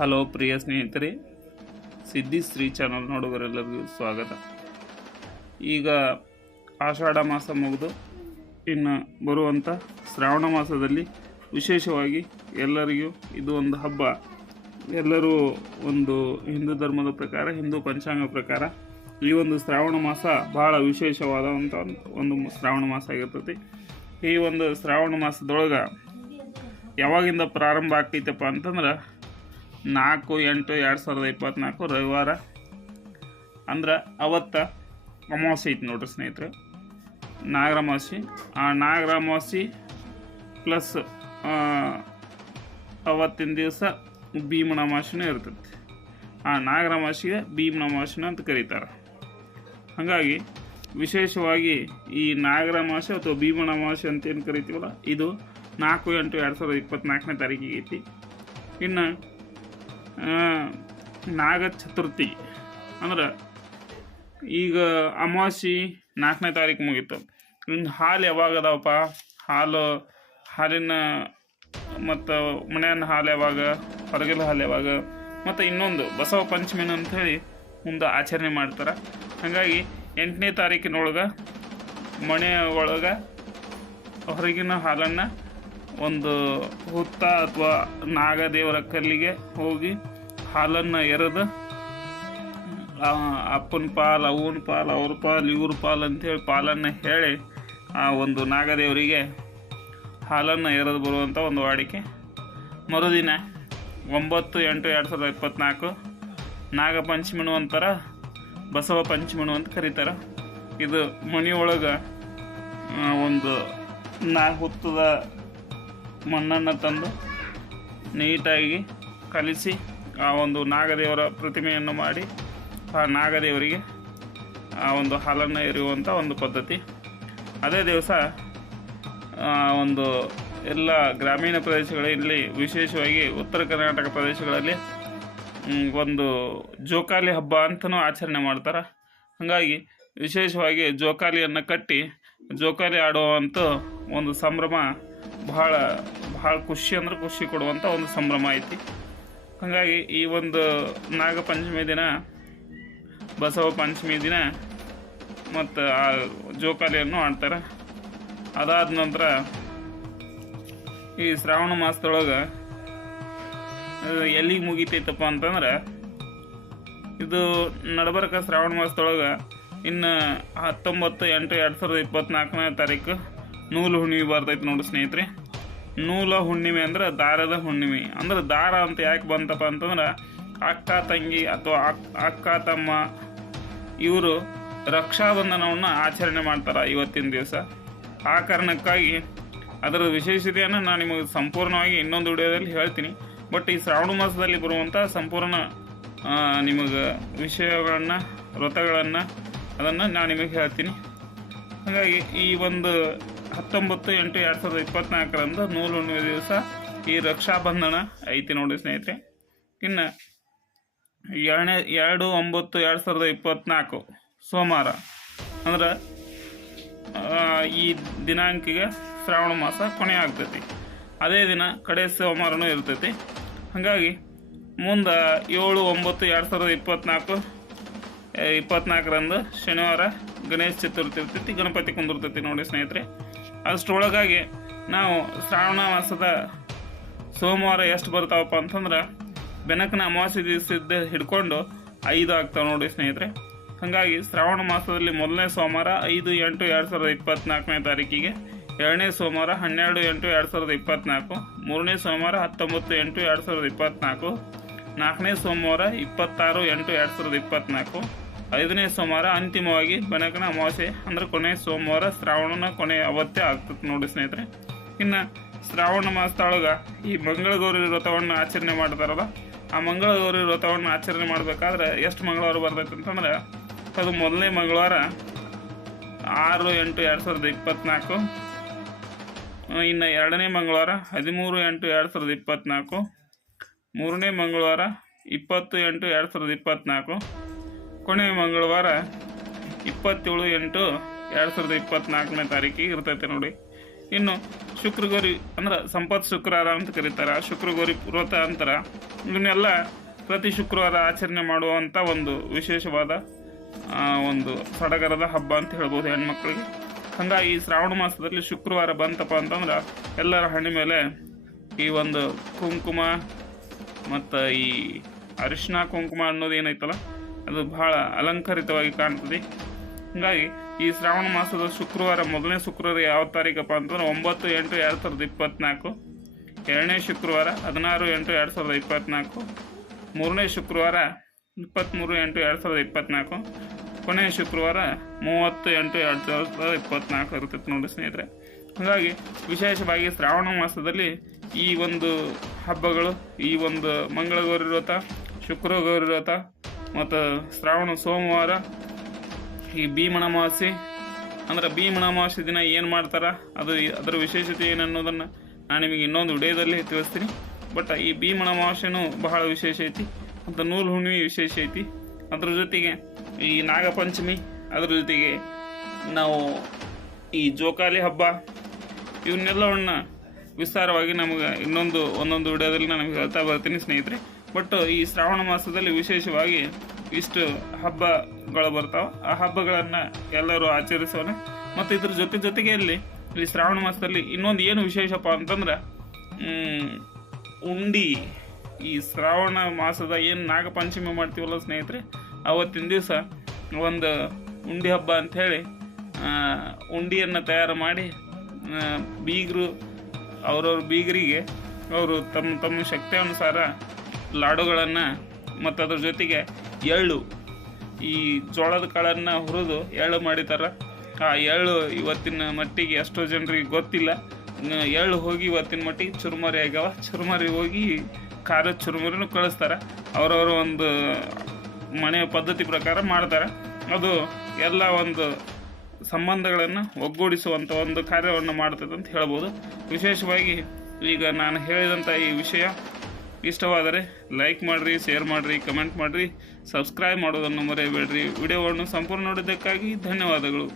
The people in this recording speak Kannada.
ಹಲೋ ಪ್ರಿಯ ಸ್ನೇಹಿತರೆ, ಸಿದ್ಧಿ ಶ್ರೀ ಚಾನಲ್ ನೋಡುವರೆಲ್ಲರಿಗೂ ಸ್ವಾಗತ. ಈಗ ಆಷಾಢ ಮಾಸ ಮುಗಿದು, ಇನ್ನು ಬರುವಂಥ ಶ್ರಾವಣ ಮಾಸದಲ್ಲಿ ವಿಶೇಷವಾಗಿ ಎಲ್ಲರಿಗೂ ಇದು ಒಂದು ಹಬ್ಬ. ಎಲ್ಲರೂ ಒಂದು ಹಿಂದೂ ಧರ್ಮದ ಪ್ರಕಾರ, ಹಿಂದೂ ಪಂಚಾಂಗ ಪ್ರಕಾರ ಈ ಒಂದು ಶ್ರಾವಣ ಮಾಸ ಬಹಳ ವಿಶೇಷವಾದಂಥ ಒಂದು ಶ್ರಾವಣ ಮಾಸ ಆಗಿರ್ತೈತಿ ಈ ಒಂದು ಶ್ರಾವಣ ಮಾಸದೊಳಗೆ ಯಾವಾಗಿಂದ ಪ್ರಾರಂಭ ಆಗ್ತೈತಪ್ಪ ಅಂತಂದ್ರೆ ನಾಲ್ಕು, ಎಂಟು, ಎರಡು ಸಾವಿರದ ಇಪ್ಪತ್ತ್ನಾಲ್ಕು ರವಿವಾರ. ಅಂದ್ರೆ ಅವತ್ತ ಅಮಾವಾಸ್ಯೆ ಐತಿ ನೋಡ್ರಿ ಸ್ನೇಹಿತರೆ. ನಾಗರಮಾಸಿ ಆ ನಾಗರಮಾಸಿ ಪ್ಲಸ್ ಅವತ್ತಿನ ದಿವಸ ಭೀಮನ ಅಮಾವಾಸ್ಯೆನೂ ಇರ್ತೈತಿ. ಆ ನಾಗರಮಾಸಿಗೆ ಭೀಮನ ಅಮಾವಾಸ್ಯೆನ ಅಂತ ಕರೀತಾರೆ. ಹಾಗಾಗಿ ವಿಶೇಷವಾಗಿ ಈ ನಾಗರಮಾಸೆ ಅಥವಾ ಭೀಮನ ಅಮಾವಾಸ್ಯೆ ಅಂತ ಏನು ಕರಿತೀವಲ್ಲ, ಇದು ನಾಲ್ಕು, ಎಂಟು, ಎರಡು ಸಾವಿರದ ಇಪ್ಪತ್ತ್ನಾಲ್ಕನೇ ತಾರೀಕಿಗೆ ಐತಿ. ಇನ್ನು ನಾಗ ಚತುರ್ಥಿ. ಅಂದ್ರೆ ಈಗ ಅಮಾವಾಸ್ಯೆ ನಾಲ್ಕನೇ ತಾರೀಕು ಮುಗೀತು. ಇನ್ನು ಹಾಲು ಯಾವಾಗ ಅದಾವಪ್ಪ? ಹಾಲು, ಹಾಲಿನ ಮತ್ತು ಮನೆಯನ್ನ ಹಾಲು ಯಾವಾಗ? ಹೊರಗಿನ ಹಾಲು ಯಾವಾಗ? ಮತ್ತು ಇನ್ನೊಂದು ಬಸವ ಪಂಚಮಿನ ಅಂಥೇಳಿ ಮುಂದೆ ಆಚರಣೆ ಮಾಡ್ತಾರೆ. ಹಾಗಾಗಿ ಎಂಟನೇ ತಾರೀಕಿನೊಳಗೆ ಮನೆ ಒಳಗೆ ಹೊರಗಿನ ಹಾಲನ್ನು ಒಂದು ಹುತ್ತ ಅಥವಾ ನಾಗದೇವರ ಕಲ್ಲಿಗೆ ಹೋಗಿ ಹಾಲನ್ನು ಎರೆದು ಅಪ್ಪನ ಪಾಲ್ ಅವನ ಪಾಲ್, ಅವ್ರ ಪಾಲ್, ಇವ್ರ ಪಾಲ್ ಅಂತೇಳಿ ಪಾಲನ್ನು ಹೇಳಿ ಆ ಒಂದು ನಾಗದೇವರಿಗೆ ಹಾಲನ್ನು ಎರೆದು ಬರುವಂಥ ಒಂದು ವಾಡಿಕೆ. ಮರುದಿನ ಒಂಬತ್ತು, ಎಂಟು, ಎರಡು ಸಾವಿರದ ಇಪ್ಪತ್ತ್ನಾಲ್ಕು ನಾಗಪಂಚಮಿಣು ಅಂತಾರ ಬಸವ ಪಂಚಮಿಣು ಅಂತ ಕರೀತಾರೆ. ಇದು ಮನೆಯೊಳಗೆ ಒಂದು ನಾ ಹುತ್ತದ ಮಣ್ಣನ್ನು ತಂದು ನೀಟಾಗಿ ಕಲಿಸಿ ಆ ಒಂದು ನಾಗದೇವರ ಪ್ರತಿಮೆಯನ್ನು ಮಾಡಿ ಆ ನಾಗದೇವರಿಗೆ ಆ ಒಂದು ಹಾಲನ್ನು ಎರೆಯುವಂಥ ಒಂದು ಪದ್ಧತಿ. ಅದೇ ದಿವಸ ಒಂದು ಎಲ್ಲ ಗ್ರಾಮೀಣ ಪ್ರದೇಶಗಳಲ್ಲಿ ವಿಶೇಷವಾಗಿ ಉತ್ತರ ಕರ್ನಾಟಕ ಪ್ರದೇಶಗಳಲ್ಲಿ ಒಂದು ಜೋಕಾಲಿ ಹಬ್ಬ ಅಂತಲೂ ಆಚರಣೆ ಮಾಡ್ತಾರೆ. ಹಾಗಾಗಿ ವಿಶೇಷವಾಗಿ ಜೋಕಾಲಿಯನ್ನು ಕಟ್ಟಿ ಜೋಕಾಲಿ ಆಡುವಂಥ ಒಂದು ಸಂಭ್ರಮ ಬಹಳ ಬಹಳ ಖುಷಿ ಅಂದ್ರೆ ಖುಷಿ ಕೊಡುವಂಥ ಒಂದು ಸಂಭ್ರಮ ಐತಿ. ಹಾಗಾಗಿ ಈ ಒಂದು ನಾಗಪಂಚಮಿ ದಿನ, ಬಸವ ಪಂಚಮಿ ದಿನ, ಮತ್ತು ಆ ಜೋಕಾಲಿಯನ್ನು ಆಡ್ತಾರೆ. ಅದಾದ ನಂತರ ಈ ಶ್ರಾವಣ ಮಾಸದೊಳಗೆ ಎಲ್ಲಿಗೆ ಮುಗಿತೈತಪ್ಪ ಅಂತಂದ್ರೆ, ಇದು ನಡಬರ್ಕ ಶ್ರಾವಣ ಮಾಸದೊಳಗೆ ಇನ್ನು ಹತ್ತೊಂಬತ್ತು ಎಂಟು ಎರಡು ಸಾವಿರದ ಇಪ್ಪತ್ತ್ನಾಲ್ಕನೇ ತಾರೀಕು ನೂಲು ಹುಣ್ಣಿಮೆ ಬರ್ತೈತೆ ನೋಡಿ ಸ್ನೇಹಿತರೆ. ನೂಲ ಹುಣ್ಣಿಮೆ ಅಂದ್ರೆ ದಾರದ ಹುಣ್ಣಿಮೆ. ಅಂದ್ರೆ ದಾರ ಅಂತ ಯಾಕೆ ಬಂತಪ್ಪ ಅಂತಂದ್ರೆ ಅಕ್ಕ, ತಂಗಿ ಅಥವಾ ಅಕ್- ಅಕ್ಕ, ತಮ್ಮ ಇವರು ರಕ್ಷಾಬಂಧನವನ್ನು ಆಚರಣೆ ಮಾಡ್ತಾರೆ ಇವತ್ತಿನ ದಿವಸ. ಆ ಕಾರಣಕ್ಕಾಗಿ ಅದರ ವಿಶೇಷತೆಯನ್ನು ನಾನು ನಿಮಗೆ ಸಂಪೂರ್ಣವಾಗಿ ಇನ್ನೊಂದು ವಿಡಿಯೋದಲ್ಲಿ ಹೇಳ್ತೀನಿ. ಬಟ್ ಈ ಶ್ರಾವಣ ಮಾಸದಲ್ಲಿ ಬರುವಂಥ ಸಂಪೂರ್ಣ ನಿಮಗೆ ವಿಷಯಗಳನ್ನು, ವ್ರತಗಳನ್ನು ಅದನ್ನು ನಾನು ನಿಮಗೆ ಹೇಳ್ತೀನಿ. ಹಾಗಾಗಿ ಈ ಒಂದು ಹತ್ತೊಂಬತ್ತು ಎಂಟು ಎರಡು ಸಾವಿರದ ಇಪ್ಪತ್ತ್ನಾಲ್ಕರಂದು ನೂಲು ಹುಣ್ಣಿಮೆ ದಿವಸ ಈ ರಕ್ಷಾಬಂಧನ ಐತಿ ನೋಡಿ ಸ್ನೇಹಿತರೆ. ಇನ್ನು ಎರಡನೇ, ಎರಡು ಒಂಬತ್ತು ಎರಡು ಸಾವಿರದ ಇಪ್ಪತ್ತ್ನಾಲ್ಕು ಸೋಮವಾರ, ಅಂದ್ರೆ ಈ ದಿನಾಂಕಿಗೆ ಶ್ರಾವಣ ಮಾಸ ಕೊನೆ ಆಗ್ತೈತಿ. ಅದೇ ದಿನ ಕಡೆ ಸೋಮವಾರನೂ ಇರ್ತೈತಿ. ಹಾಗಾಗಿ ಮುಂದೆ ಏಳು ಒಂಬತ್ತು ಎರಡು ಸಾವಿರದ ಇಪ್ಪತ್ತ್ನಾಲ್ಕು ಇಪ್ಪತ್ನಾಲ್ಕರಂದು ಶನಿವಾರ ಗಣೇಶ ಚತುರ್ಥಿ ಇರ್ತೈತಿ, ಗಣಪತಿ ಕುಂದಿರ್ತೈತಿ ನೋಡಿ ಸ್ನೇಹಿತರೆ. ಅಷ್ಟರೊಳಗಾಗಿ ನಾವು ಶ್ರಾವಣ ಮಾಸದ ಸೋಮವಾರ ಎಷ್ಟು ಬರ್ತಾವಪ್ಪ ಅಂತಂದ್ರೆ ಬೆನಕನ ಅಮಾವಾಸ್ಯೆ ದಿವಸದ ಹಿಡ್ಕೊಂಡು ಐದು ಆಗ್ತಾವೆ ನೋಡಿ ಸ್ನೇಹಿತರೆ. ಹಾಗಾಗಿ ಶ್ರಾವಣ ಮಾಸದಲ್ಲಿ ಮೊದಲನೇ ಸೋಮವಾರ ಐದು ಎಂಟು ಎರಡು ಸಾವಿರದ ಇಪ್ಪತ್ತ್ನಾಲ್ಕನೇ ತಾರೀಕಿಗೆ, ಎರಡನೇ ಸೋಮವಾರ ಹನ್ನೆರಡು ಎಂಟು ಎರಡು ಸಾವಿರದ ಇಪ್ಪತ್ನಾಲ್ಕು, ಮೂರನೇ ಸೋಮವಾರ ಹತ್ತೊಂಬತ್ತು ಎಂಟು ಎರಡು ಸಾವಿರದ ಇಪ್ಪತ್ತ್ನಾಲ್ಕು ನಾಲ್ಕನೇ ಸೋಮವಾರ ಇಪ್ಪತ್ತಾರು ಎಂಟು ಎರಡು ಸಾವಿರದ ಇಪ್ಪತ್ನಾಲ್ಕು ಐದನೇ ಸೋಮವಾರ ಅಂತಿಮವಾಗಿ ಬನಕನ ಅಮಾವಾಸ್ಯೆ, ಅಂದ್ರೆ ಕೊನೆ ಸೋಮವಾರ ಶ್ರಾವಣನ ಕೊನೆ ಅವತ್ತೇ ಆಗ್ತದೆ ನೋಡಿ ಸ್ನೇಹಿತರೆ. ಇನ್ನು ಶ್ರಾವಣ ಮಾಸದೊಳಗ ಈ ಮಂಗಳಗೌರಿ ವ್ರತವನ್ನು ಆಚರಣೆ ಮಾಡ್ತಾರಲ್ಲ, ಆ ಮಂಗಳಗೌರಿ ವ್ರತವನ್ನು ಆಚರಣೆ ಮಾಡಬೇಕಾದ್ರೆ ಎಷ್ಟು ಮಂಗಳವಾರ ಬರ್ತೈತೆ ಅಂತಂದ್ರೆ, ಅದು ಮೊದಲನೇ ಮಂಗಳವಾರ ಆರು ಎಂಟು ಎರಡು ಸಾವಿರದ ಇಪ್ಪತ್ನಾಲ್ಕು, ಇನ್ನು ಎರಡನೇ ಮಂಗಳವಾರ ಹದಿಮೂರು ಎಂಟು ಎರಡು ಸಾವಿರದ ಇಪ್ಪತ್ನಾಲ್ಕು, ಮೂರನೇ ಮಂಗಳವಾರ ಇಪ್ಪತ್ತು ಎಂಟು ಎರಡು ಸಾವಿರದ ಇಪ್ಪತ್ನಾಲ್ಕು ಕೊನೆಯ ಮಂಗಳವಾರ ಇಪ್ಪತ್ತೇಳು ಎಂಟು ಎರಡು ಸಾವಿರದ ಇಪ್ಪತ್ನಾಲ್ಕನೇ ತಾರೀಕಿಗೆ ಇರ್ತೈತೆ ನೋಡಿ. ಇನ್ನು ಶುಕ್ರಗೌರಿ ಅಂದ್ರೆ ಸಂಪತ್ ಶುಕ್ರವಾರ ಅಂತ ಕರೀತಾರೆ. ಶುಕ್ರಗೌರಿ ವ್ರತ ಅಂತಾರೆ. ಇವನ್ನೆಲ್ಲ ಪ್ರತಿ ಶುಕ್ರವಾರ ಆಚರಣೆ ಮಾಡುವಂಥ ಒಂದು ವಿಶೇಷವಾದ ಒಂದು ಸಡಗರದ ಹಬ್ಬ ಅಂತ ಹೇಳ್ಬೋದು ಹೆಣ್ಮಕ್ಳಿಗೆ. ಹಂಗಾಗಿ ಈ ಶ್ರಾವಣ ಮಾಸದಲ್ಲಿ ಶುಕ್ರವಾರ ಬಂತಪ್ಪ ಅಂತಂದ್ರೆ ಎಲ್ಲರ ಹಣ್ಣಿ ಮೇಲೆ ಈ ಒಂದು ಕುಂಕುಮ ಮತ್ತು ಈ ಅರಿಶಿನ ಕುಂಕುಮ ಅನ್ನೋದು ಏನೈತಲ್ಲ ಅದು ಬಹಳ ಅಲಂಕರಿತವಾಗಿ ಕಾಣ್ತದೆ. ಹೀಗಾಗಿ ಈ ಶ್ರಾವಣ ಮಾಸದ ಶುಕ್ರವಾರ ಮೊದಲನೇ ಶುಕ್ರವಾರ ಯಾವ ತಾರೀಕಪ್ಪ ಅಂತಂದ್ರೆ ಒಂಬತ್ತು ಎಂಟು ಎರಡು ಸಾವಿರದ ಇಪ್ಪತ್ತ್ನಾಲ್ಕು ಎರಡನೇ ಶುಕ್ರವಾರ ಹದಿನಾರು ಎಂಟು ಎರಡು ಸಾವಿರದ ಇಪ್ಪತ್ತ್ನಾಲ್ಕು ಮೂರನೇ ಶುಕ್ರವಾರ ಇಪ್ಪತ್ತ್ಮೂರು ಎಂಟು ಎರಡು ಸಾವಿರದ ಇಪ್ಪತ್ತ್ನಾಲ್ಕು ಕೊನೆಯ ಶುಕ್ರವಾರ ಮೂವತ್ತು ಎಂಟು ಎರಡು ಸಾವಿರದ ಇಪ್ಪತ್ತ್ನಾಲ್ಕು ಇರ್ತೈತೆ ನೋಡಿ ಸ್ನೇಹಿತರೆ. ಹಾಗಾಗಿ ವಿಶೇಷವಾಗಿ ಶ್ರಾವಣ ಮಾಸದಲ್ಲಿ ಈ ಒಂದು ಹಬ್ಬಗಳು, ಈ ಒಂದು ಮಂಗಳಗೌರಿ ವ್ರತ ಶುಕ್ರ ಗೌರಿ ವ್ರತ ಮತ್ತು ಶ್ರಾವಣ, ಸೋಮವಾರ ಈ ಭೀಮಣ ಅಮಾವಾಸ್ಯೆ ಅಂದ್ರೆ ಭೀಮಣ ಅಮಾವಾಸ್ಯೆ ದಿನ ಏನು ಮಾಡ್ತಾರೆ? ಅದು ಅದರ ವಿಶೇಷತೆ ಏನು ಅನ್ನೋದನ್ನು ನಾನು ನಿಮಗೆ ಇನ್ನೊಂದು ವಿಡಿಯೋದಲ್ಲಿ ತಿಳಿಸ್ತೀನಿ. ಬಟ್ ಈ ಭೀಮಣ ಅಮಾವಾಸ್ಯೆನೂ ಬಹಳ ವಿಶೇಷ ಐತಿ. ಮತ್ತು ನೂಲು ಹುಣ್ಣಿಮೆ ವಿಶೇಷ ಐತಿ. ಅದ್ರ ಜೊತೆಗೆ ಈ ನಾಗಪಂಚಮಿ, ಅದ್ರ ಜೊತೆಗೆ ನಾವು ಈ ಜೋಕಾಲಿ ಹಬ್ಬ, ಇವನ್ನೆಲ್ಲವನ್ನ ವಿಸ್ತಾರವಾಗಿ ನಮಗೆ ಇನ್ನೊಂದು, ಒಂದೊಂದು ವಿಡಿಯೋದಲ್ಲಿ ನಾನು ಹೇಳ್ತಾ ಬರ್ತೀನಿ ಸ್ನೇಹಿತರೆ. ಬಟ್ ಈ ಶ್ರಾವಣ ಮಾಸದಲ್ಲಿ ವಿಶೇಷವಾಗಿ ಇಷ್ಟು ಹಬ್ಬಗಳು ಬರ್ತಾವೆ. ಆ ಹಬ್ಬಗಳನ್ನು ಎಲ್ಲರೂ ಆಚರಿಸೋಣ. ಮತ್ತು ಇದ್ರ ಜೊತೆ ಜೊತೆಗೆ ಇಲ್ಲಿ ಈ ಶ್ರಾವಣ ಮಾಸದಲ್ಲಿ ಇನ್ನೊಂದು ಏನು ವಿಶೇಷಪ್ಪ ಅಂತಂದ್ರೆ ಉಂಡಿ. ಈ ಶ್ರಾವಣ ಮಾಸದ ಏನು ನಾಗಪಂಚಮಿ ಮಾಡ್ತೀವಲ್ಲ ಸ್ನೇಹಿತರೆ, ಅವತ್ತಿನ ದಿವಸ ಒಂದು ಉಂಡಿ ಹಬ್ಬ ಅಂಥೇಳಿ ಉಂಡಿಯನ್ನು ತಯಾರು ಮಾಡಿ ಬೀಗರು, ಅವ್ರವ್ರ ಬೀಗರಿಗೆ, ಅವರು ತಮ್ಮ ತಮ್ಮ ಶಕ್ತಿ ಅನುಸಾರ ಲಾಡುಗಳನ್ನು ಮತ್ತು ಅದ್ರ ಜೊತೆಗೆ ಎಳ್ಳು. ಈ ಜೋಳದ ಕಾಳನ್ನು ಹುರಿದು ಎಳ್ಳು ಮಾಡಿದ್ದಾರೆ ಆ ಎಳ್ಳು ಇವತ್ತಿನ ಮಟ್ಟಿಗೆ ಎಷ್ಟೋ ಜನರಿಗೆ ಗೊತ್ತಿಲ್ಲ. ಎಳ್ಳು ಹೋಗಿ ಇವತ್ತಿನ ಮಟ್ಟಿಗೆ ಚುರುಮರಿ ಆಗ್ಯಾವ. ಚುರುಮರಿ ಹೋಗಿ ಖಾರದ ಚುರುಮರಿನೂ ಕಳಿಸ್ತಾರೆ. ಅವರವರ ಒಂದು ಮನೆಯ ಪದ್ಧತಿ ಪ್ರಕಾರ ಮಾಡ್ತಾರೆ. ಅದು ಎಲ್ಲ ಒಂದು ಸಂಬಂಧಗಳನ್ನು ಒಗ್ಗೂಡಿಸುವಂಥ ಒಂದು ಕಾರ್ಯವನ್ನು ಮಾಡ್ತದೆ ಅಂತ ಹೇಳ್ಬೋದು. ವಿಶೇಷವಾಗಿ ಈಗ ನಾನು ಹೇಳಿದಂಥ ಈ ವಿಷಯ ಇಷ್ಟವಾದರೆ ಲೈಕ್ ಮಾಡಿರಿ ಶೇರ್ ಮಾಡಿರಿ ಕಮೆಂಟ್ ಮಾಡಿರಿ ಸಬ್ಸ್ಕ್ರೈಬ್ ಮಾಡೋದನ್ನು ಮರೆಯಬೇಡ್ರಿ. ವಿಡಿಯೋವನ್ನು ಸಂಪೂರ್ಣ ನೋಡಿದ್ದಕ್ಕಾಗಿ ಧನ್ಯವಾದಗಳು.